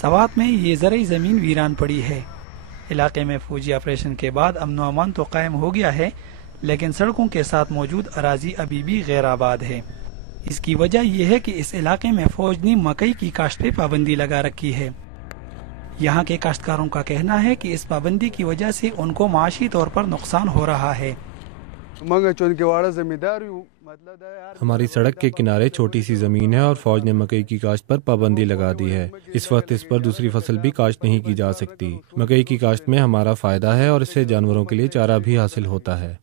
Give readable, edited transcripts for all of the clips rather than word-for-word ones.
سوات میں یہ زرعی زمین ویران پڑی ہے۔ علاقے میں فوجی آپریشن کے بعد امن و امان تو قائم ہو گیا ہے، لیکن سڑکوں کے ساتھ موجود اراضی ابھی بھی غیر آباد ہے۔ اس کی وجہ یہ ہے کہ اس علاقے میں فوج نے مکئی کی کاشت پہ پابندی لگا رکھی ہے۔ یہاں کے کاشتکاروں کا کہنا ہے کہ اس پابندی کی وجہ سے ان کو معاشی طور پر نقصان ہو رہا ہے۔ ہماری سڑک کے کنارے چھوٹی سی زمین ہے اور فوج نے مکئی کی کاشت پر پابندی لگا دی ہے۔ اس وقت اس پر دوسری فصل بھی کاشت نہیں کی جا سکتی۔ مکئی کی کاشت میں ہمارا فائدہ ہے اور اس سے جانوروں کے لیے چارہ بھی حاصل ہوتا ہے۔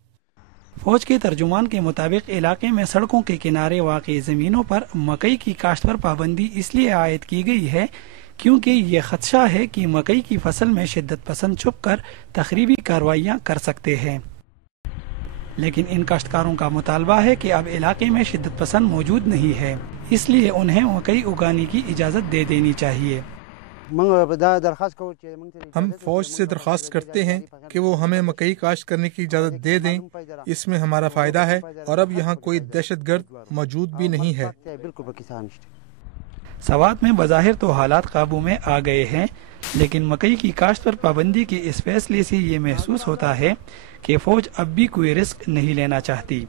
فوج کے ترجمان کے مطابق علاقے میں سڑکوں کے کنارے واقع زمینوں پر مکئی کی کاشت پر پابندی اس لیے عائد کی گئی ہے کیونکہ یہ خدشہ ہے کہ مکئی کی فصل میں شدت پسند چھپ کر تخریبی کارروائیاں کر سکتے ہیں۔ لیکن ان کاشتکاروں کا مطالبہ ہے کہ اب علاقے میں شدت پسند موجود نہیں ہے، اس لیے انہیں مکئی اگانے کی اجازت دے دینی چاہیے۔ ہم فوج سے درخواست کرتے ہیں کہ وہ ہمیں مکئی کاشت کرنے کی اجازت دے دیں، اس میں ہمارا فائدہ ہے اور اب یہاں کوئی دہشت گرد موجود بھی نہیں ہے۔ سوات میں بظاہر تو حالات قابو میں آ گئے ہیں، لیکن مکئی کی کاشت پر پابندی کے اس فیصلے سے یہ محسوس ہوتا ہے کہ فوج اب بھی کوئی رسک نہیں لینا چاہتی۔